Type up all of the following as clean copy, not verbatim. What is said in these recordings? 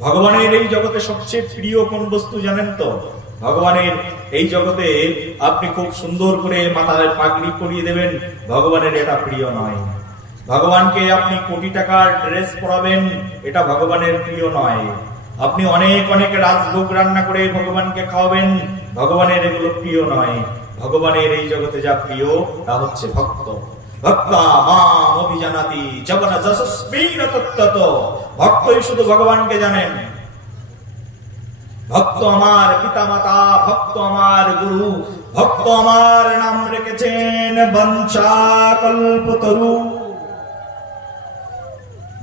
ভগবানের এই জগতে সবচেয়ে প্রিয় কোন বস্তু জানেন তো? ভগবানের এই জগতে আপনি খুব সুন্দর করে মাথায় পাগড়ি পরিয়ে দেবেন, ভগবানের এটা প্রিয় নয়। ভগবানকে আপনি কোটি টাকার ড্রেস পরাবেন, এটা ভগবানের প্রিয় নয়। আপনি অনেক অনেক রাজভোগ রান্না করে ভগবানকে খাওয়াবেন, ভগবানের এগুলো প্রিয় নয়। ভগবানের এই জগতে যা প্রিয় তা হচ্ছে ভক্ত। ভক্তা মাম অভিজানাতি জগন যশস্মিন তত্ত্বত। ভক্তই শুধু ভগবানকে জানেন। ভক্ত আমার পিতা মাতা, ভক্ত আমার গুরু, ভক্ত আমার নাম রেখেছেন বঞ্চা কল্পতরু।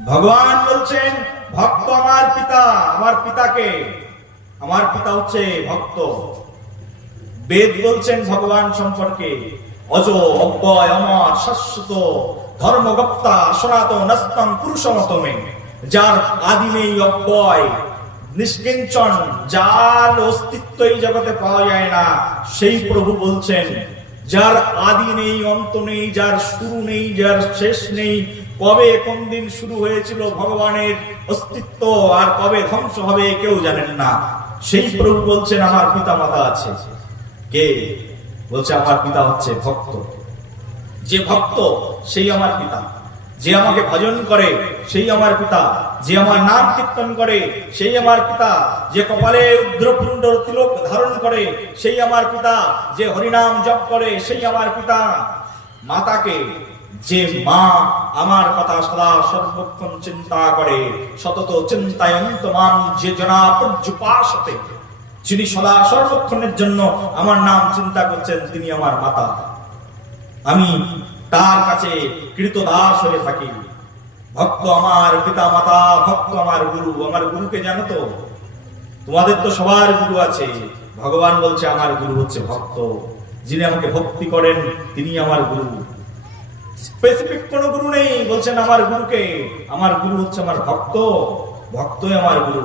ভগবান বলছেন ভক্ত আমার পিতা। আমার পিতাকে, আমার পিতা হচ্ছে ভক্ত। বেদ বলছেন ভগবান সম্পর্কে অজ অব্যয় অমর শাশ্বত ধর্মগপ্তা সনাতন নস্তম পুরুষমতমে। যার আদি নেই, অব্যয় নিষ্কিঞ্চন, যার অস্তিত্ব এই জগতে পাওয়া যায় না, সেই প্রভু বলছেন যার আদি নেই, অন্ত নেই, যার শুরু নেই, যার শেষ নেই, কবে কোন দিন শুরু হয়েছিল ভগবানের অস্তিত্ব আর কবে ধ্বংস হবে কেউ জানেন না, সেই প্রভু বলছেন আমার পিতা মাতা আছে। কে বলছে? আমার পিতা হচ্ছে ভক্ত। যে ভক্ত সেই আমার পিতা। যে আমাকে ভজন করে সেই আমার পিতা। যে আমার নাম কীর্তন করে সেই আমার পিতা। যে কপালে উদ্রপুণ্ড তিলক ধারণ করে সেই আমার পিতা। যে হরিনাম জপ করে সেই আমার পিতা। মাতাকে, যে মা আমার কথা সদা সর্বক্ষণ চিন্তা করে, সতত চিন্তায়ন্ত মাম যে জনা পর্যুপাসতে, যিনি সদা সর্বক্ষণের জন্য আমার নাম চিন্তা করছেন, তিনি আমার মাতা। আমি তার কাছে কৃতদাস হয়ে থাকি। ভক্ত আমার পিতা মাতা, ভক্ত আমার গুরু। আমার গুরুকে জানো তো? তোমাদের তো সবার গুরু আছে। ভগবান বলছে আমার গুরু হচ্ছে ভক্ত। যিনি আমাকে ভক্তি করেন তিনি আমার গুরু। স্পেসিফিক কোন গুরু নেই, বলছেন আমার গুরুকে। আমার গুরু হচ্ছে আমার ভক্ত, ভক্তই আমার গুরু।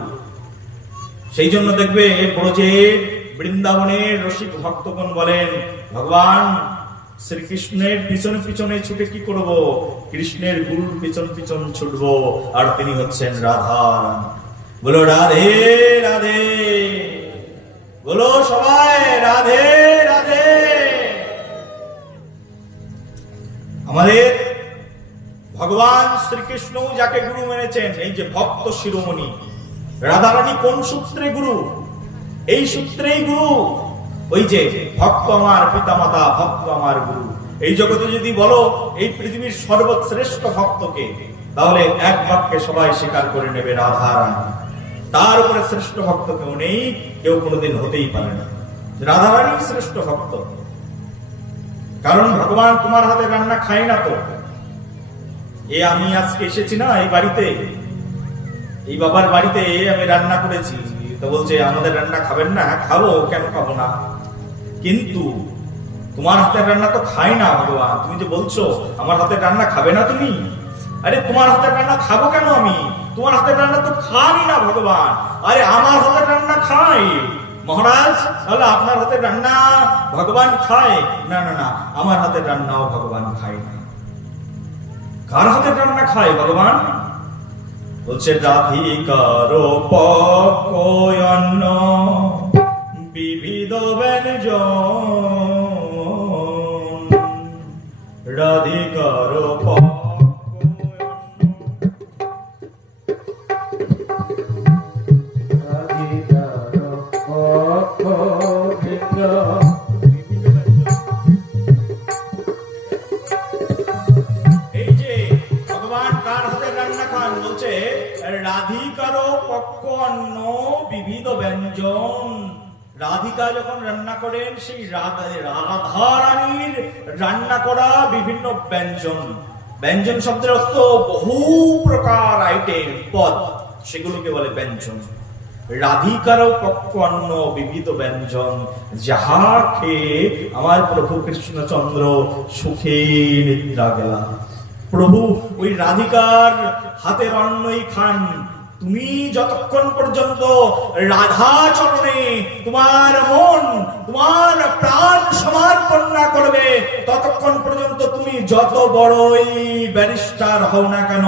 সেই জন্য দেখবে ব্রজের বৃন্দাবনের রসিক ভক্তগণ বলেন ভগবান শ্রীকৃষ্ণের পিছনে পিছনে ছুটে কি করব? কৃষ্ণের গুরুর পিছন পিছন ছুটবো। আর তিনি হচ্ছেন রাধা। বলো রাধে রাধে, বলো সবাই রাধে রাধে। আমাদের ভগবান শ্রীকৃষ্ণ যাকে গুরু মেনেছেন, এই যে ভক্ত শিরোমণি রাধারানী, কোন সূত্রে গুরু? এই সূত্রেই গুরু। ওই যে ভক্ত আমার পিতা মাতা, ভক্ত আমার গুরু। এই জগতে যদি বলো এই পৃথিবীর সর্বশ্রেষ্ঠ ভক্তকে, তাহলে এক বাক্যে সবাই স্বীকার করে নেবে রাধারানী। তার উপরে শ্রেষ্ঠ ভক্ত কেউ নেই, কেউ কোনোদিন হতেই পারে না। রাধারানী শ্রেষ্ঠ ভক্ত। কারণ ভগবান তোমার হাতে রান্না খায় না তো। আমি আজকে এসেছি না এই বাড়িতে, এই বাবার বাড়িতে আমি রান্না করেছি, তো বলছে আমাদের রান্না খাবেন না? খাবো, কেন খাবো না? কিন্তু তোমার হাতের রান্না তো খাই না ভগবান। তুমি যে বলছো আমার হাতের রান্না খাবে না তুমি, আরে তোমার হাতের রান্না খাবো কেন আমি? তোমার হাতের রান্না তো খাই না ভগবান। আরে আমার হাতের রান্না খাই মহারাজ, তাহলে আপনার হাতের রান্না ভগবান খায়? না না না, আমার হাতের রান্নাও ভগবান খায় না। কার হাতের রান্না খায় ভগবান? বলছে রাধিকার পক্ষ অন্ন বিবিধ ব্যঞ্জন, রাধিকার রাধিকার পক্ষ অন্ন বিবিধ ব্যঞ্জন। রাধিকা যখন রান্না করেন, সেই রাধারানীর রান্না করা বিভিন্ন ব্যঞ্জন। ব্যঞ্জন শব্দের অর্থ বহু প্রকার আইটেম, পদ, সেগুলোকে বলে ব্যঞ্জন। রাধিকার পক্ষ অন্ন বিবিধ ব্যঞ্জন, যাহা খেয়ে আমার প্রভু কৃষ্ণচন্দ্র সুখে নিদ্রা গেলা। প্রভু ওই রাধিকার হাতের অন্নই খান। তুমি যতক্ষণ পর্যন্ত রাধা চরণে তোমার মন, তোমার প্রাণ সমর্পণ না করবে, ততক্ষণ পর্যন্ত তুমি যত বড়ই ব্যারিস্টার হও না কেন,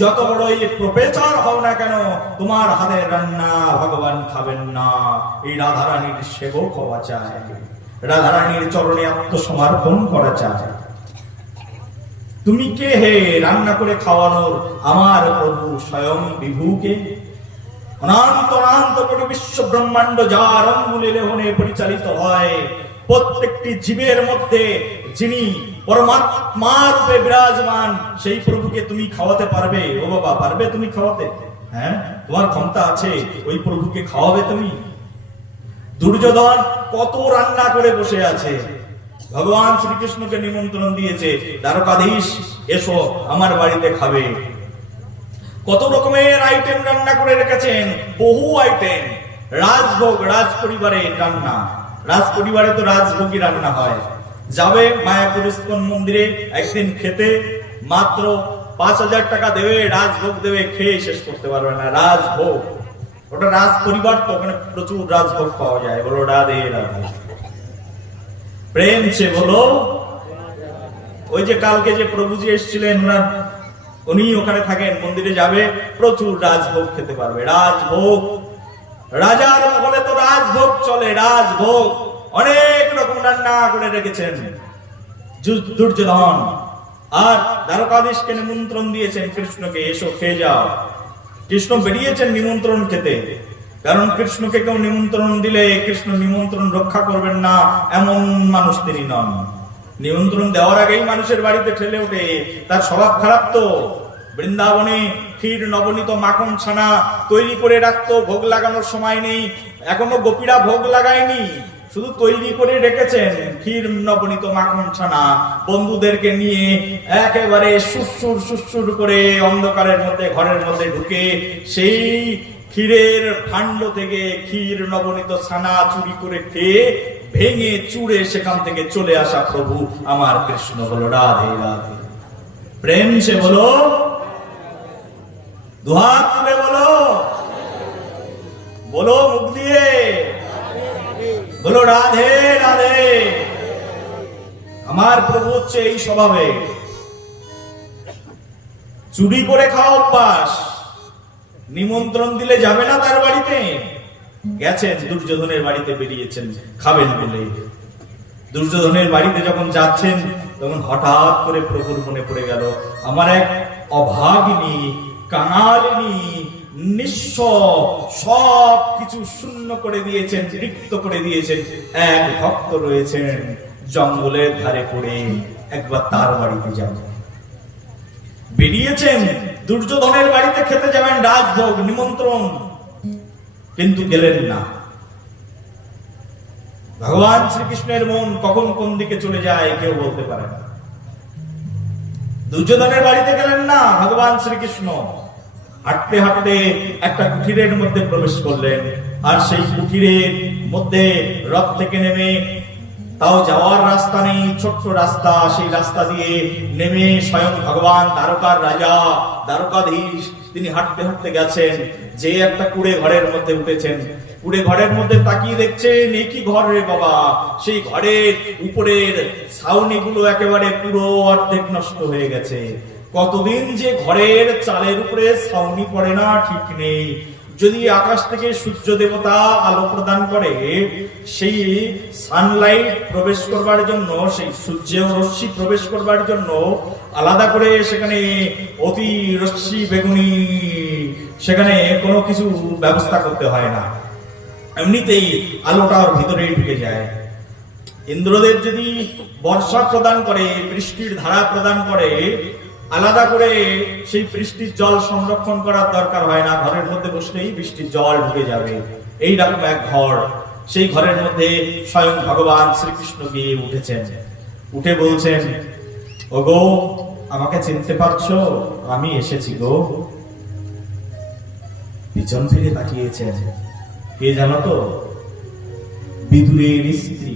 যত বড়ই প্রফেসর হও না কেন, তোমার হাতের রান্না ভগবান খাবেন না। এই রাধারানীর সেবক হওয়া চায়, রাধারানীর চরণে আত্মসমর্পণ করা চায়। তুমি কে হে রান্না করে খাওয়ানোর আমার প্রভু স্বয়ং বিভুকে? অনন্ত অনন্ত কোটি বিশ্ব ব্রহ্মাণ্ড যার অঙ্গুলে লেহনে পরিচালিত হয়, প্রত্যেকটি জীবের মধ্যে যিনি পরমাত্মা রূপে বিরাজমান, সেই প্রভুকে তুমি খাওয়াতে পারবে? ও বাবা, পারবে তুমি খাওয়াতে? হ্যাঁ, তোমার ক্ষমতা আছে, ওই প্রভুকে খাওয়াবে তুমি? দুর্যোধন কত রান্না করে বসে আছে, ভগবান শ্রীকৃষ্ণকে নিমন্ত্রণ দিয়েছে, দ্বারকাধীশ এসো আমার বাড়িতে খাবে। কত রকমের আইটেম রান্না করে রেখেছেন, বহু আইটেম, রাজভোগ, রাজ পরিবারের রান্না। রাজ পরিবারে তো রাজভোগই রান্না হয়। যাবে মায়াপুর ইস্কন মন্দিরে একদিন খেতে, মাত্র ৫,০০০ টাকা দেবে, রাজভোগ দেবে, খেয়ে শেষ করতে পারবে না। রাজভোগ, ওটা রাজ পরিবার তো, ওখানে প্রচুর রাজভোগ পাওয়া যায়। বলো রাধে রাধে, প্রেম সে বলো। ওই যে কালকে যে প্রভুজি এসেছিলেন, উনি ওখানে থাকেন, মন্দিরে যাবে, প্রচুর রাজভোগ খেতে পারবে। রাজভোগ, রাজার মহলে তো রাজভোগ চলে, রাজভোগ অনেক রকম রান্না করে রেখেছেন দুর্যোধন। আর দ্বারকাধীশকে নিমন্ত্রণ দিয়েছেন কৃষ্ণকে, এসো খেয়ে যাও। কৃষ্ণ বেরিয়েছেন নিমন্ত্রণ খেতে, কারণ কৃষ্ণকে কেউ নিমন্ত্রণ দিলে কৃষ্ণ নিমন্ত্রণ রক্ষা করবেন না, এমন মানুষ তিনি নন। নিমন্ত্রণ দেওয়ার আগেই মানুষের বাড়িতে ঠেলে ওঠে, তার স্বভাব খারাপ তো। বৃন্দাবনে ক্ষীর নবনীত মাখন ছানা তৈরি করে রাখতো, ভোগ লাগানোর সময় নেই, এখনো গোপীরা ভোগ লাগায়নি, শুধু তৈরি করে রেখেছেন ক্ষীর নবনীত মাখন ছানা। বন্ধুদেরকে নিয়ে একেবারে সুরসুর সুরসুর করে অন্ধকারের মধ্যে ঘরের মধ্যে ঢুকে সেই ক্ষীরের ভাণ্ড থেকে ক্ষীর নবনীত ছানা চুরি করে খেয়ে ভেঙে চুড়ে সেখান থেকে চলে আসা প্রভু আমার কৃষ্ণ। বলো রাধে রাধে, প্রেম সে বলো, দুহাত তুলে বলো, বলো মুখ দিয়ে, বলো রাধে রাধে। আমার প্রভু হচ্ছে এই স্বভাবে, চুরি করে খাওয়া অভ্যাস। নিমন্ত্রণ দিলে যাবে না তার বাড়িতে, গেছেন দুর্যোধনের বাড়িতে, বেরিয়েছেন খাবেন বলে। দুর্যোধনের বাড়িতে যখন যাচ্ছেন, তখন হঠাৎ করে প্রভুর মনে পড়ে গেল, আমার এক অভাগিনী, কাঙালিনী, নিঃস্ব, সব কিছু শূন্য করে দিয়েছেন, রিক্ত করে দিয়েছেন, এক ভক্ত রয়েছেন জঙ্গলের ধারে পড়ে, একবার তার বাড়িতে যাব। বেরিয়েছেন দুর্যোধনের বাড়িতে খেতে যাবেন, রাজভোগ নিমন্ত্রণ, কিন্তু গেলেন না। ভগবান শ্রীকৃষ্ণের মন কখন কোন দিকে চলে যায় কেউ বলতে পারে না। দুর্যোধনের বাড়িতে গেলেন না ভগবান শ্রীকৃষ্ণ, হাঁটতে হাঁটতে একটা কুঠিরের মধ্যে প্রবেশ করলেন। আর সেই কুঠিরের মধ্যে রথ থেকে নেমে, তাও যাওয়ার রাস্তা নেই, ছোট্ট রাস্তা, সেই রাস্তা দিয়ে নেমে স্বয়ং ভগবান দ্বারকার রাজা, দ্বারকাধীশ, তিনি হাঁটতে হাঁটতে গেছেন, যে একটা কুড়ে ঘরের মধ্যে উঠেছেন। কুড়ে ঘরের মধ্যে তাকিয়ে দেখছেন, এ কি ঘর রে বাবা! সেই ঘরের উপরের ছাউনিগুলো একেবারে পুরো অর্ধেক নষ্ট হয়ে গেছে। কতদিন যে ঘরের চালের উপরে ছাউনি পড়ে না ঠিক নেই। যদি আকাশ থেকে সূর্য দেবতা আলো প্রদান করে, সেই সানলাইট প্রবেশ করবার জন্য, সেই সূর্যের রশ্মি প্রবেশ করবার জন্য আলাদা করে সেখানে অতি রশ্মি বেগুনি সেখানে কোনো কিছু ব্যবস্থা করতে হয় না, এমনিতেই আলোটা ওর ভিতরে ঢুকে যায়। ইন্দ্রদেব যদি বর্ষা প্রদান করে, বৃষ্টির ধারা প্রদান করে, আলাদা করে সেই বৃষ্টির জল সংরক্ষণ করার দরকার হয় না, ঘরের মধ্যে বসলেই বৃষ্টির জল ঢুকে যাবে। এইরকম এক ঘর, সেই ঘরের মধ্যে স্বয়ং ভগবান শ্রীকৃষ্ণ গিয়ে উঠেছেন। উঠে বলছেন, ওগো আমাকে চিনতে পারছো? আমি এসেছি গো। পিছন ফিরে তাকিয়েছেন, কে জানো তো? বিদুরের স্ত্রী।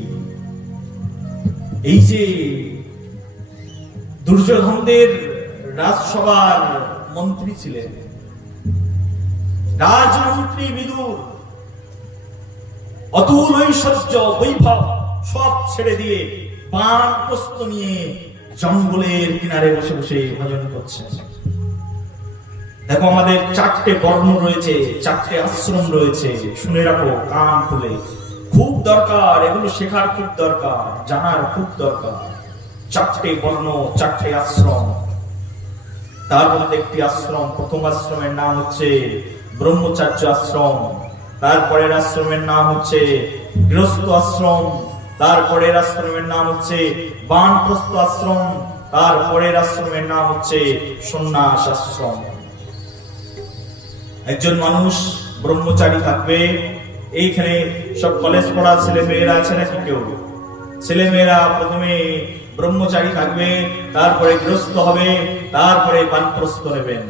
এই যে দুর্যোধনদের রাজসভার মন্ত্রী ছিলেন, রাজমন্ত্রী বিদুর অতুল ঐশ্বর্য বৈভব সব ছেড়ে দিয়ে বানপ্রস্থ নিয়ে জঙ্গলের কিনারে বসে বসে ভজন করছেন। দেখো, আমাদের 4টে বর্ণ রয়েছে, 4টে আশ্রম রয়েছে। শুনে রাখো কান খুলে, খুব দরকার, এগুলো শেখার খুব দরকার, জানার খুব দরকার। 4টে বর্ণ, 4টে আশ্রম। তার মধ্যে একটি আশ্রম, প্রথম আশ্রমের নাম হচ্ছে ব্রহ্মচার্য আশ্রম। তারপরের আশ্রমের নাম হচ্ছে গৃহস্থ আশ্রম। তারপরের আশ্রমের নাম হচ্ছে বানপ্রস্থ আশ্রম। তারপরের আশ্রমের নাম হচ্ছে সন্ন্যাস আশ্রম। একজন মানুষ ব্রহ্মচারী থাকবে। এইখানে সব কলেজ পড়া ছেলে মেয়েরা আছে নাকি কেউ? ছেলে মেয়েরা প্রথমে ব্রহ্মচারী থাকবে, তারপরে গৃহস্থ হবে, তারপরে বানপ্রস্থ নেবেন।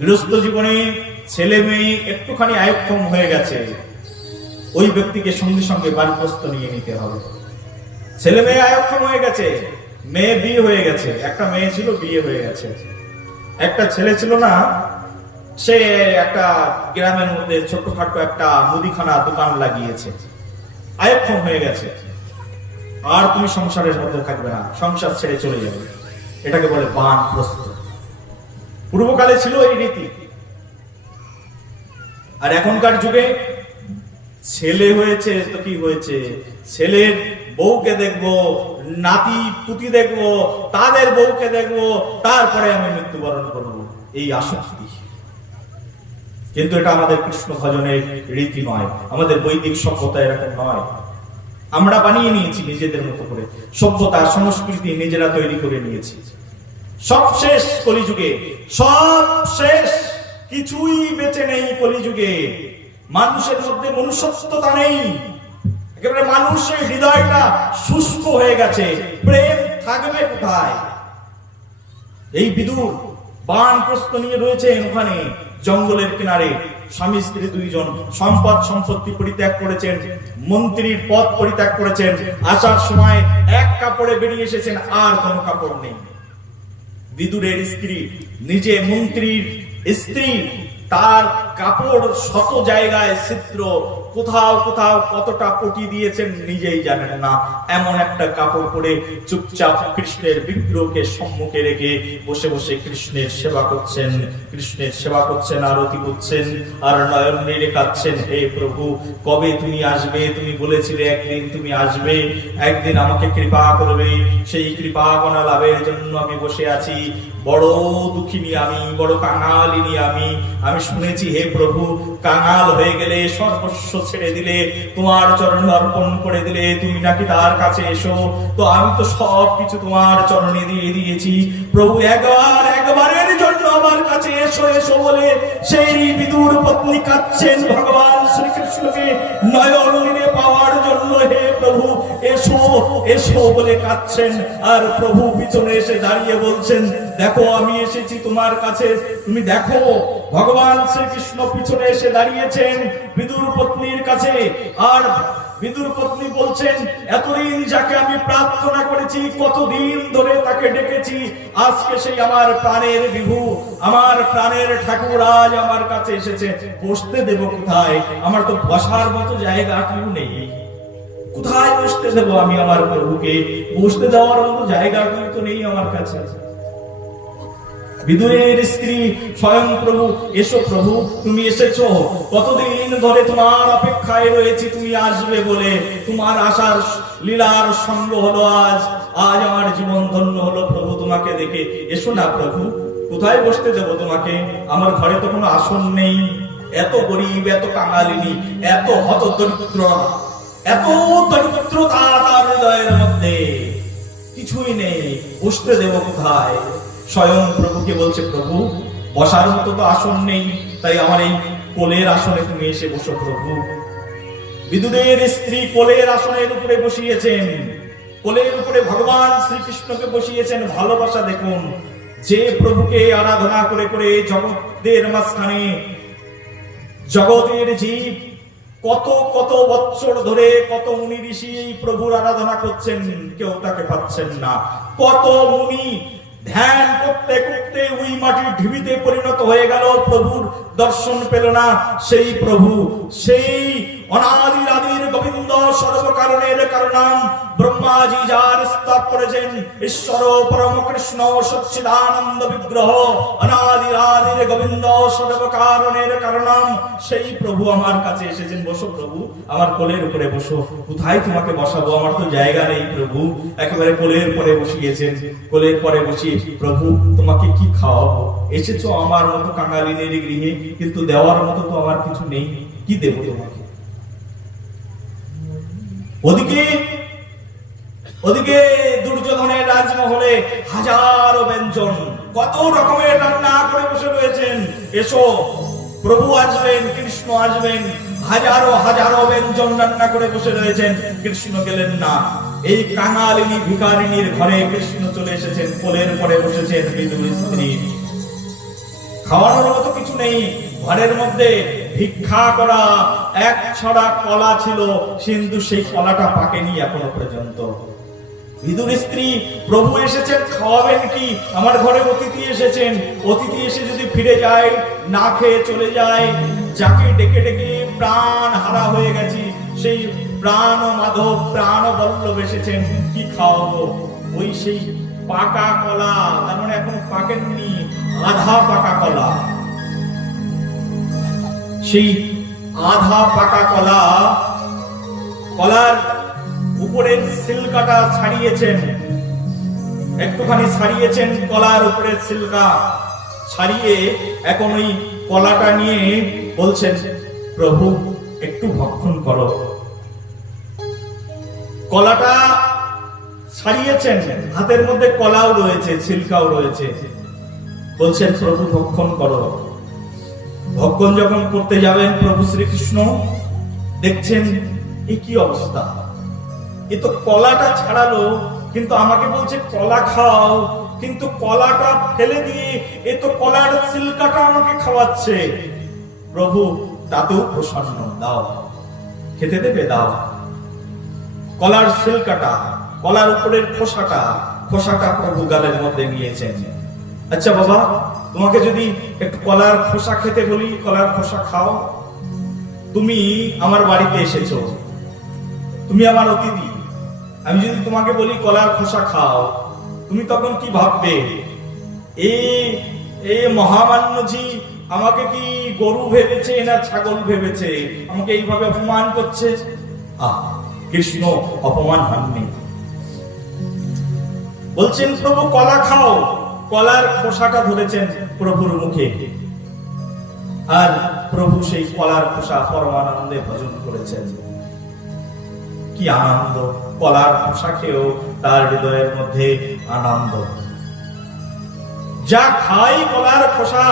গৃহস্থ জীবনে ছেলে মেয়ে একটুখানি আয়ক্ষম হয়ে গেছে, ওই ব্যক্তিকে সঙ্গে সঙ্গে বানপ্রস্থ নিয়ে নিতে হবে। ছেলে মেয়ে আয়ক্ষম হয়ে গেছে, মেয়ে বিয়ে হয়ে গেছে। একটা মেয়ে ছিল, বিয়ে হয়ে গেছে। একটা ছেলে ছিল না, সে একটা গ্রামের মধ্যে ছোটখাটো একটা মুদিখানা দোকান লাগিয়েছে, আয়ক্ষম হয়ে গেছে। আর তুমি সংসারের মধ্যে থাকবে না, সংসার ছেড়ে চলে যাবে। এটাকে বলে বানপ্রস্থ। পূর্বকালে ছিল এই রীতি। আর এখনকার যুগে ছেলে হয়েছে তো কি হয়েছে, ছেলের বউকে দেখবো, নাতি পুতি দেখবো, তাদের বউকে দেখবো, তারপরে আমি মৃত্যুবরণ করবো, এই আসক্তি। কিন্তু এটা আমাদের কৃষ্ণ ভজনের রীতি নয়, আমাদের বৈদিক সভ্যতা এরকম নয়। আমরা বানিয়ে নিয়েছি নিজেদের মতো করে, সভ্যতা সংস্কৃতি নিজেরা তৈরি করে নিয়েছি। সব শেষ কলিযুগে, সব শেষ, কিছুই বেঁচে নেই কলিযুগে। মানুষের মধ্যে মনুষ্যত্বতা নেই, একেবারে মানুষের হৃদয়টা শুষ্ক হয়ে গেছে। প্রেম থাকবে কোথায়? এই বিদুর বানপ্রস্থ নিয়ে রয়েছেন ওখানে জঙ্গলের কিনারে। স্বামী স্ত্রী দুইজন, সম্পদ সম্পত্তি পরিত্যাগ করেছেন, মন্ত্রীর পদ পরিত্যাগ করেছেন। আসার সময় এক কাপড়ে বেরিয়ে এসেছেন, আর কোনো কাপড় নেই। বিদুরের স্ত্রী, নিজে মন্ত্রীর স্ত্রী, তার কাপড় শত জায়গায় ছিদ্র, কোথাও কোথাও কতটা পটি দিয়েছেন নিজেই জানেন না। এমন একটা কাপড় পরে চুপচাপ কৃষ্ণের বিগ্রহকে সম্মুখে রেখে বসে বসে কৃষ্ণের সেবা করছেন, কৃষ্ণের সেবা করছেন, আরতি করছেন, আর নয়ন নেড়ে কাঁদছেন, হে প্রভু কবে তুমি আসবে? তুমি বলেছিলে একদিন তুমি আসবে, একদিন আমাকে কৃপা করবে। সেই কৃপা কণা লাভের জন্য আমি বসে আছি। বড় দুঃখিনী আমি, বড় কাঙালিনী আমি। আমি শুনেছি হে প্রভু, কাঙাল হয়ে গেলে সর্বস্ব ছেড়ে দিলে, তোমার চরণে অর্পণ করে দিলে তুমি নাকি তার কাছে এসো। তো আমি তো সব কিছু তোমার চরণে দিয়ে দিয়েছি প্রভু, একবারের জন্য আমার কাছে এসো এসো বলে সেই বিদুর পত্নী কাঁদছেন ভগবান শ্রীকৃষ্ণকে নয়ন নিয়ে পাওয়ার জন্য। হে প্রভু এসো এসো বলে কাঁদছেন, আর প্রভু পিছনে এসে দাঁড়িয়ে বলছেন, দেখো আমি এসেছি তোমার কাছে, তুমি দেখো। ভগবান শ্রীকৃষ্ণ পিছনে এসে দাঁড়িয়েছেন বিদুর পত্নীর কাছে, আর বিদুর পত্নী বলছেন, এতদিন যাকে আমি প্রার্থনা করেছি, কতদিন ধরে তাকে ডেকেছি, আজকে সেই আমার প্রাণের বিভু, আমার প্রাণের ঠাকুর আজ আমার কাছে এসেছে। বসতে দেব কোথায়? আমার তো বসার মতো জায়গা কেউ নেই। কোথায় বসতে দেব আমি আমার প্রভুকে? বসতে দেওয়ার মতো জায়গা কেউ তো নেই আমার কাছে। বিদুরের স্ত্রী স্বয়ং প্রভু, এসো প্রভু তুমি এসেছো, কতদিন ধরে তোমার অপেক্ষায় রয়েছি তুমি আসবে বলে। তোমার আসার লীলার সঙ্গ হলো আজ, আজ আমার জীবন ধন্য হলো প্রভু তোমাকে দেখে। এসো না প্রভু, কোথায় বসতে দেব তোমাকে? আমার ঘরে তো কোনো আসন নেই। এত গরিব, এত কাঙালিনী, এত হতদরিদ্র, এত দরিদ্রতা তার হৃদয়ের মধ্যে, কিছুই নেই, বসতে দেব কোথায়? স্বয়ং প্রভুকে বলছে, প্রভু বসার মতো তো আসন নেই, তাই আমার এই কোলের আসনে তুমি এসে বসো প্রভু। বিদুরের স্ত্রী কোলের আসনের উপরে বসিয়েছেন, কোলের উপরে ভগবান শ্রীকৃষ্ণকে বসিয়েছেন। ভালোবাসা দেখুন, যে প্রভুকে আরাধনা করে করে জগতের মাঝখানে জগতের জীব কত কত বৎসর ধরে কত মুনি ঋষি এই প্রভুর আরাধনা করছেন, কেউ তাকে পাচ্ছেন না। কত মুনি ধ্যান করতে করতে ওই মাটির ঢিবিতে পরিণত হয়ে গেল, প্রভুর দর্শন পেল না। সেই প্রভু, সেই অনাদির আদির গোবিন্দ, সর্বকারণের কারণাম ব্রহ্মাজি যার স্তব করেছেন, ঈশ্বর পরম কৃষ্ণ সচ্চিদানন্দ বিগ্রহ, অনাদির আদির গোবিন্দ, সর্বকারণের কারণাম, সেই প্রভু আমার কাছে এসেছেন। বসো প্রভু, আমার কোলের উপরে বসো। কোথায় তোমাকে বসাবো, আমার তো জায়গা নেই প্রভু। একেবারে কোলের পরে বসিয়েছেন। কোলের পরে বসিয়ে, প্রভু তোমাকে কি খাওয়াবো? এসেছো আমার মতো কাঙালিনের গৃহে, কিন্তু দেওয়ার মতো তো আমার কিছু নেই, কি দেবো তোমাকে? ওদিকে দুর্যোধনের রাজমহলে হাজারো ব্যঞ্জন, কত রকমের রান্না করে বসে রয়েছেন। এসো, প্রভু আসবেন, কৃষ্ণ আসবেন, হাজারো হাজারো ব্যঞ্জন রান্না করে বসে রয়েছেন। কৃষ্ণ গেলেন না। এই কাঙালিনী ভিখারিনীর ঘরে কৃষ্ণ চলে এসেছেন, কোলের পরে বসেছেন বিদুর স্ত্রী। খাওয়ানোর মতো কিছু নেই। ঘরের মধ্যে ভিক্ষা করা এক ছড়া কলা ছিল, কিন্তু সেই কলাটা পাকেনি এখনো পর্যন্ত। বিদুর স্ত্রী, প্রভু এসেছেন, খাওয়াবেন কি? আমার ঘরে অতিথি এসেছেন, অতিথি এসে যদি ফিরে যায়, না খেয়ে চলে যায়, যাকে ডেকে ডেকে প্রাণ হারা হয়ে গেছি, সেই প্রাণ মাধব, প্রাণ বল্লভ এসেছেন, কি খাওয়াবো? ওই সেই পাকা কলা, তার মানে এখনো পাকেননি, আধা পাকা কলা। সেই আধা পাকা কলা, কলার উপরের সিলকাটা ছাড়িয়েছেন, একটুখানি ছাড়িয়েছেন কলার উপরের সিলকা, ছাড়িয়ে এখন ওই কলাটা নিয়ে বলছেন, প্রভু একটু ভক্ষণ করো। কলাটা ছাড়িয়েছেন, হাতের মধ্যে কলাও রয়েছে, ছিলকাও রয়েছে, বলছেন প্রভু ভক্ষণ করো। ভক্ষণ যখন করতে যাবেন, প্রভু শ্রীকৃষ্ণ দেখছেন এ কি অবস্থা, এ তো কলাটা ছাড়ালো, কিন্তু আমাকে বলছে কলা খাও, কিন্তু কলাটা ফেলে দিয়ে এ তো কলার ছিলকাটা আমাকে খাওয়াচ্ছে। প্রভু তাতেও প্রসন্ন, দাও, খেতে দেবে, দাও। কলার ছিলকাটা, কলার উপরের খোসাটা প্রভু গালের মধ্যে নিয়েছেন। আচ্ছা বাবা, তোমাকে যদি একটু কলার খোসা খেতে বলি, কলার খোসা খাও। তুমি আমার বাড়িতে এসেছো, তুমি আমার অতিথি, আমি যদি তোমাকে বলি কলার খোসা খাও, তুমি তখন কি ভাববে? এ মহামান্যজি আমাকে কি গরু ভেবেছে না ছাগল ভেবেছে, আমাকে এইভাবে অপমান করছে? কৃষ্ণ অপমান হননি, বলছেন প্রভু কলা খাও। কলার খোসাটা ধরেছেন প্রভুর মুখে, আর প্রভু সেই কলার খোসা পরমানন্দে ভোজন করেছেন। কি আনন্দ! কলার খোসা খেয়েও তার হৃদয়ের মধ্যে আনন্দ। যা খাই কলার খোসা,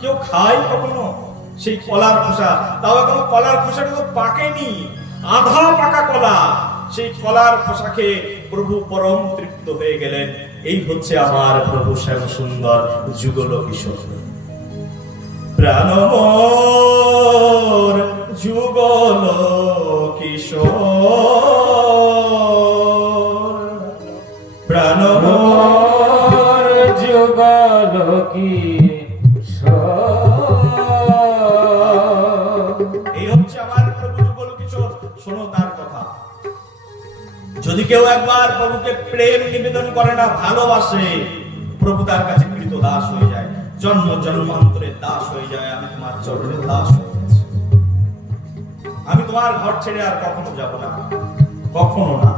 কেউ খায় কখনো সেই কলার খোসা? তাও এখনো কলার খোসাটা তো পাকেনি, আধা পাকা কলা। সেই কলার খোসা খেয়ে প্রভু পরম তৃপ্ত হয়ে গেলেন। এই হচ্ছে আমার প্রভু শ্যাম সুন্দর যুগল কিশোর, প্রাণমোর যুগল কিশোর, প্রাণমোর যুগল কিশোর। এই হচ্ছে আমার প্রভু যুগল কিশোর। শোনো তার কথা। যদি কেউ একবার প্রভুকে প্রেম নিবেদন করে না, ভালোবাসে, প্রভু তার কাছে কৃত দাস হয়ে যায়, জন্ম জন্মান্তরের দাস হয়ে যায়। আমি তোমার চরণের দাস হয়ে গেছি, আমি তোমার ঘর ছেড়ে আর কখনো যাব না, কখনো না।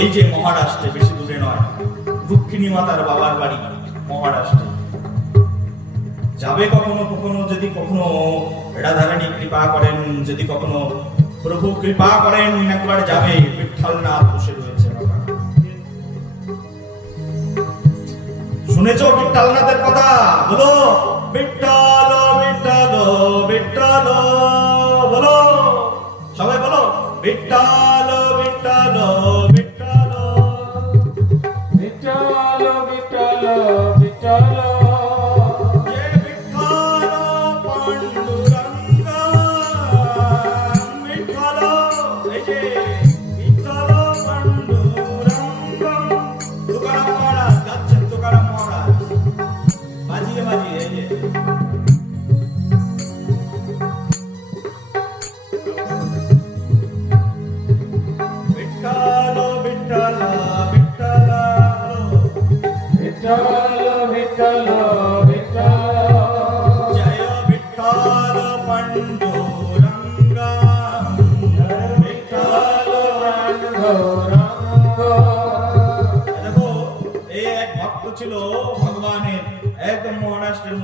এই যে মহারাষ্ট্রে, বেশি দূরে নয়, রুক্মিণী মাতার বাবার বাড়ি মহারাষ্ট্রে। যাবে কখনো কখনো, যদি কখনো রাধারানী কৃপা করেন, যদি কখনো প্রভু কৃপা করেন, একবার যাবে। বিঠ্ঠলনাথ বসে রয়েছে। শুনেছো বিঠ্ঠলনাথের কথা? বলো বিঠ্ঠল বিঠ্ঠল বিঠ্ঠল, বলো সবাই, বলো বিঠ্ঠল বিঠ্ঠল বিঠ্ঠল বিঠ্ঠল বিঠ্ঠল বিঠ্ঠল।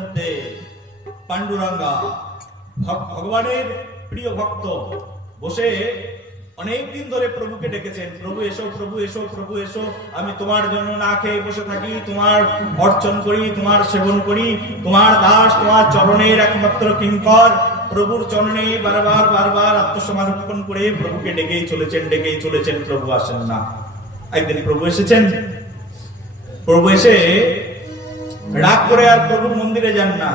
মধ্যে পাণ্ডুরঙ্গা ভগবানের প্রিয় ভক্ত বসে অনেক দিন ধরে প্রভুকে ডেকেছেন, প্রভু এসো, প্রভু এসো, প্রভু এসো, আমি তোমার জন্য না খেয়ে বসে থাকি, তোমার অর্চন করি, তোমার সেবন করি, তোমার দাস, তোমার চরণের একমাত্র কিঙ্কর। প্রভুর চরণে বারবার বারবার আত্মসমর্পণ করে প্রভুকে ডেকেই চলেছেন, প্রভু আসেন না। একদিন প্রভু এসেছেন, প্রভু এসে রাগ করে আর প্রভুর মন্দিরে যান না,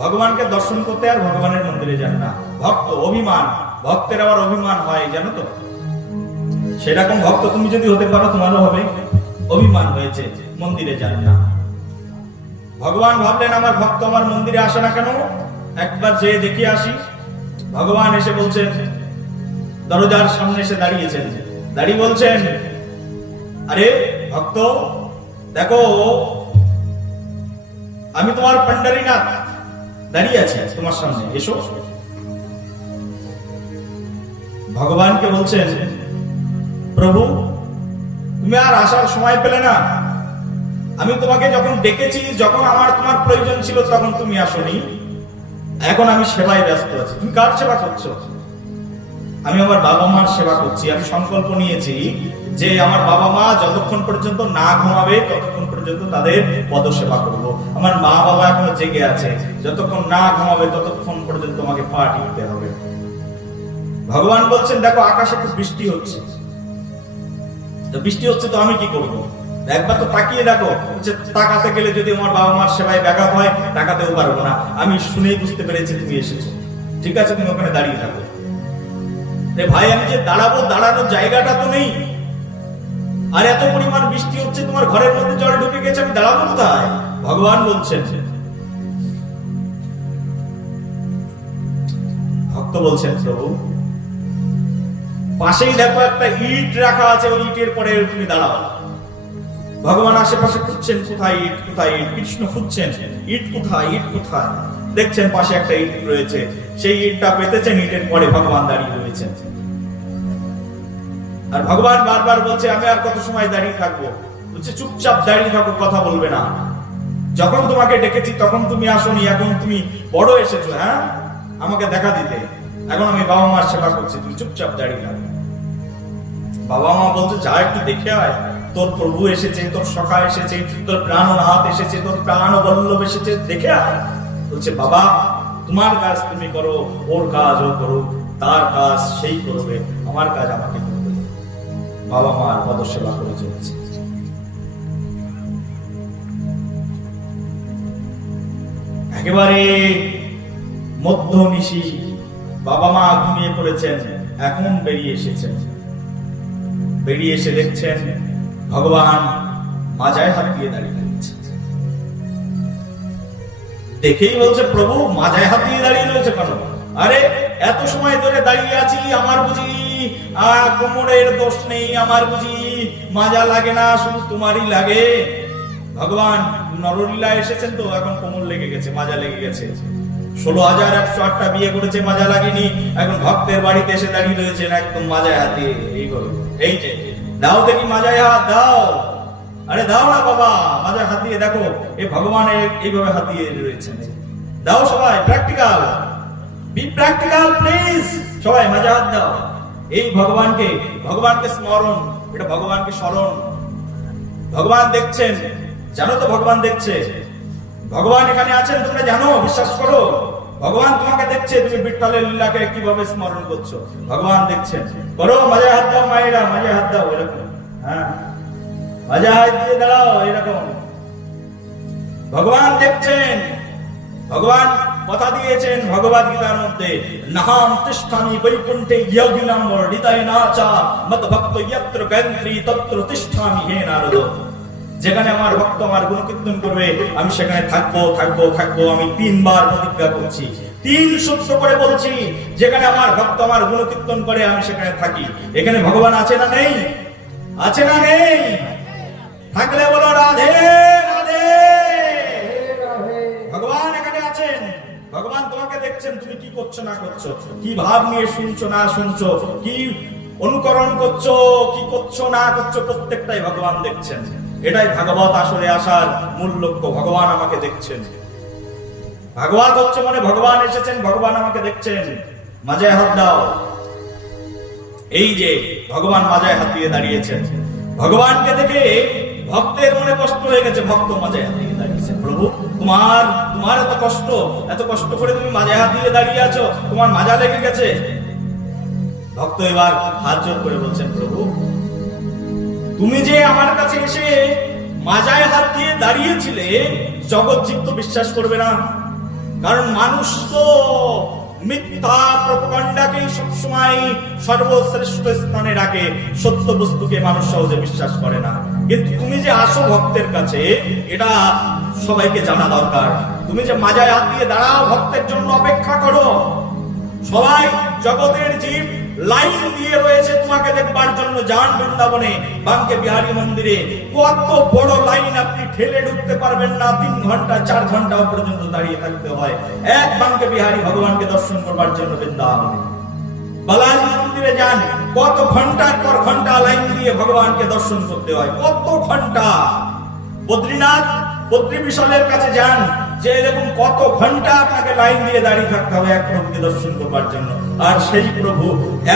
ভগবানকে দর্শন করতে আর ভগবানের মন্দিরে যান না। ভক্ত অভিমান, ভক্তের আবার অভিমান হয় জানো তো, সেরকম ভক্ত তুমি যদি হতে পারো তোমারও হবে। অভিমান হয়েছে, মন্দিরে যান না। ভগবান ভাবলেন আমার ভক্ত আমার মন্দিরে আসে না কেন, একবার যেয়ে দেখে আসি। ভগবান এসে বলছেন, দরজার সামনে এসে দাঁড়িয়েছেন, দাঁড়িয়ে বলছেন, আরে ভক্ত দেখো, আমি তোমার পণ্ডরীনাথ দাঁড়িয়ে আছি তোমার সামনে, এসো। ভগবানকে বলছেন, প্রভু তুমি আর আসার সময় পেলে না, আমি তোমাকে যখন ডেকেছি, যখন আমার তোমার প্রয়োজন ছিল তখন তুমি আসোনি, এখন আমি সেবায় ব্যস্ত আছি। তুমি কার সেবা করছো? আমি আমার বাবা মার সেবা করছি। আমি সংকল্প নিয়েছি যে আমার বাবা মা যতক্ষণ পর্যন্ত না ঘুমাবে ততক্ষণ পর্যন্ত তাদের পদ সেবা করব। আমার মা বাবা এখনো জেগে আছে, যতক্ষণ না ঘুমাবে ততক্ষণ পর্যন্ত আমাকে পা টিপতে হবে। ভগবান বলছেন, দেখো আকাশে খুব বৃষ্টি হচ্ছে, বৃষ্টি হচ্ছে তো আমি কি করব? একবার তো তাকিয়ে দেখো, তাকাতে গেলে যদি আমার বাবা মার সেবায় ব্যাঘাত হয়, তাকাতেও পারবো না। আমি শুনেই বুঝতে পেরেছি তুমি এসেছো, ঠিক আছে তুমি ওখানে দাঁড়িয়ে থাকো। ভাই আমি যে দাঁড়াবো, দাঁড়ানোর জায়গাটা তো নেই, আর এত পরিমাণ বৃষ্টি হচ্ছে, তোমার ঘরের মধ্যে জল ঢুকে গেছে, আমি দাঁড়াবো কোথায়? ভগবান বলছেন, ভক্ত বলছেন, প্রভু পাশেই দেখো একটা ইট রাখা আছে, ওই ইটের পরে তুমি দাঁড়াও। ভগবান আশেপাশে খুঁজছেন, কোথায় ইট, কোথায় ইট, কৃষ্ণ খুঁজছেন, ইট কোথায়, ইট কোথায়। দেখছেন পাশে একটা ইট রয়েছে, সেই ইটটা পেতেছেন, ইটের পরে ভগবান দাঁড়িয়ে রয়েছেন। আর ভগবান বারবার বলছে, আমি আর কত সময় দাঁড়িয়ে থাকবো? বলছে চুপচাপ দাঁড়িয়ে থাকো, কথা বলবে না। যখন তোমাকে ডেকেছি তখন তুমি আসোনি, এখন তুমি বড় এসেছো, হ্যাঁ আমাকে দেখা দিতে, এখন আমি বাবা মার সেবা করছি, তুমি চুপচাপ দাঁড়িয়ে থাকো। বাবা মা বলছে, যা একটু দেখে আয়, তোর প্রভু এসেছে, তোর সখা এসেছে, তোর প্রাণনাথ এসেছে, তোর প্রাণ বল্লভ এসেছে, দেখে আয়। বলছে, বাবা তোমার কাজ তুমি করো, ওর কাজ ও করো, তার কাজ সেই করবে, আমার কাজ আমাকে করতে হবে। বাবা মার পদ সেবা করে চলছে। একেবারে মধ্যনিশি, বাবা মা ঘুমিয়ে পড়েছেন, এখন বেরিয়ে এসেছেন। বেরিয়ে এসে দেখছেন ভগবান মাজায় হাত দিয়ে দাঁড়িয়ে রয়েছে। দেখেই বলছে, প্রভু মাজায় হাত দিয়ে দাঁড়িয়ে রয়েছে কেন? আরে এত সময় ধরে দাঁড়িয়ে আছি, আমার বুঝি কোমরের দোষ নেই, আমার বুঝি মাজা লাগে না, শুধু তোমারই লাগে। ভগবান নরলীলা এসেছেন তো, এখন কোমর লেগে গেছে, মাজা লেগে গেছে। 16,108টা বিয়ে করেছে, মাজা লাগেনি, এখন ভক্তের বাড়িতে এসে দাঁড়িয়ে রয়েছেন একদম মাজায় হাত দিয়ে। এই যে দাও দেখি মাজায় হাত দাও। আরে দাও না বাবা, মাজায় হাত দিয়ে দেখো, এই ভগবান এইভাবে হাত দিয়ে রয়েছেন। দাও সবাই, প্র্যাকটিক্যাল, বি প্র্যাকটিক্যাল প্লিজ, সবাই মাজায় হাত দাও। এই ভগবানকে স্মরণ, এটা ভগবানকে স্মরণ। ভগবান দেখছেন, জানো তো ভগবান দেখছে, ভগবান এখানে আছেন, তোমরা জানো, বিশ্বাস করো। ভগবান তোমাকে দেখছে, তুমি বিঠ্ঠলের লীলাকে কিভাবে স্মরণ করছো, ভগবান দেখছেন। করো, মাজায় হাত দাও মায়েরা, মাজায় হাত দাও, এরকম, হ্যাঁ মাজায় হাত দিয়ে দাঁড়াও, এরকম। ভগবান দেখছেন। ভগবান কথা দিয়েছেন ভগবদ গীতার মধ্যে, নাহাম তিষ্ঠামি বৈকুণ্ঠে যোগিনাম হৃদয়না চা মদ ভক্ত যত্র গন্ত্রী তত্র তিষ্ঠামি হে নারদ। যেখানে আমার ভক্ত আমার গুণকীর্তন করবে, আমি সেখানে থাকবো থাকবো থাকবো। আমি 3 বার প্রতিজ্ঞা করছি, 3 সূত্র করে বলছি, যেখানে আমার ভক্ত আমার গুণকীর্তন করে আমি সেখানে থাকি। এখানে ভগবান আছে না নেই? আছে না নেই? থাকলে বলো রাধে রাধে। ভগবান এখানে আছেন, ভগবান তোমাকে দেখছেন, তুমি কি করছো না করছো, কি ভাব নিয়ে শুনছো না শুনছো, কি অনুকরণ করছো, কি করছো না করছো, প্রত্যেকটাই ভগবান দেখছেন। এটাই ভাগবত আসরে আসার মূল লক্ষ্য, ভগবান আমাকে দেখছেন। ভাগবত হচ্ছে মনে ভগবান এসেছেন, ভগবান আমাকে দেখছেন, মাজায় হাত দাও। এই যে ভগবান মাজায় হাত দিয়ে দাঁড়িয়েছেন, ভগবানকে দেখে ভক্তের মনে কষ্ট হয়ে গেছে, ভক্ত মাজায় হাত দিয়ে দাঁড়িয়েছে। প্রভু তোমার এত কষ্ট করে তুমি মাজায় হাত দিয়ে দাঁড়িয়ে আছো, তোমার মাজা লেগে গেছে। ভক্ত এবার হাত জোর করে বলছেন, প্রভু তুমি যে আমার কাছে এসে মাজায় হাত দিয়ে দাঁড়িয়েছিলে, জগৎ জীব তো বিশ্বাস করবে না, কারণ মানুষ তো মিথ্যা প্রোপাগান্ডাকে সবসময় সর্বশ্রেষ্ঠ স্থানে রাখে, সত্য বস্তুকে মানুষ সহজে বিশ্বাস করে না। কিন্তু তুমি যে আসো ভক্তের কাছে, এটা সবাইকে জানা দরকার। তুমি যে মাজায় হাত দিয়ে দাঁড়াও, ভক্তের জন্য অপেক্ষা করো, সবাই জগতের জীব লাইন দিয়ে রয়েছে তোমাকে দেখবার জন্য। যান বৃন্দাবনে বাঙ্কে বিহারী মন্দিরে, কত বড় লাইন, আপনি ঠেলে ঢুকতে পারবেন না। 3 ঘন্টা 4 ঘন্টা পর্যন্ত দাঁড়িয়ে থাকতে হয় এক বাঙ্কে বিহারী ভগবানকে দর্শন করবার জন্য বৃন্দাবনে। বালাজি মন্দিরে যান, কত ঘন্টার পর ঘন্টা লাইন দিয়ে ভগবানকে দর্শন করতে হয়, কত ঘন্টা। বদ্রীনাথ বদ্রী বিশালের কাছে যান, যে এরকম কত ঘন্টা আপনাকে লাইন দিয়ে দাঁড়িয়ে থাকতে হবে এক প্রভুকে দর্শন করবার জন্য। আর সেই প্রভু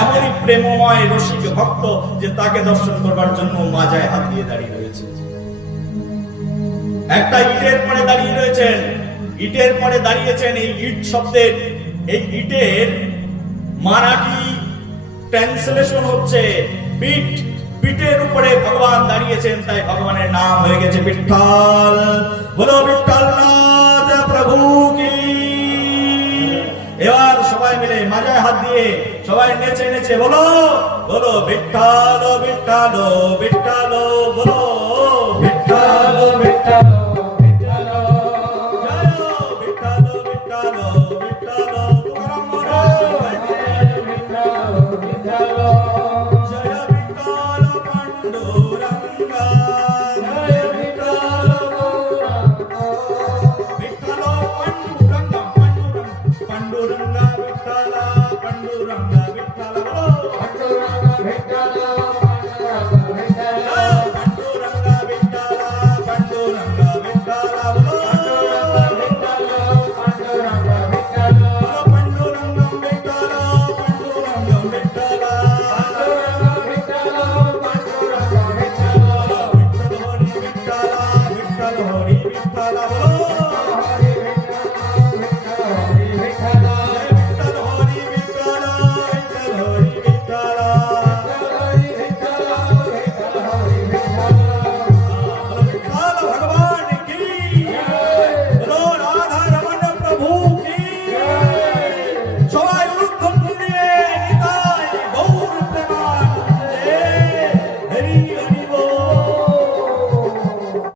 এমনই প্রেমময় রসিক ভক্ত যে তাকে দর্শন করবার জন্য মাজায় হাত দিয়ে দাঁড়িয়ে রয়েছে। একটা ইটের পরে দাঁড়িয়ে রয়েছেন, ইটের পরে দাঁড়িয়েছেন। এই ইট শব্দের, এই ইটের মারাঠি ট্রান্সলেশন হচ্ছে পিঠ। পিঠের উপরে ভগবান দাঁড়িয়েছেন, তাই ভগবানের নাম হয়ে গেছে বিঠ্ঠল। বলো বিঠ্ঠলনাথ প্রভু কি। এবার সবাই মিলে মাজায় হাত দিয়ে সবাই নেচে নেচে বলো বলো বিঠ্ঠল বিঠ্ঠল বিঠ্ঠল, বলো বিঠ্ঠল বিঠ্ঠল।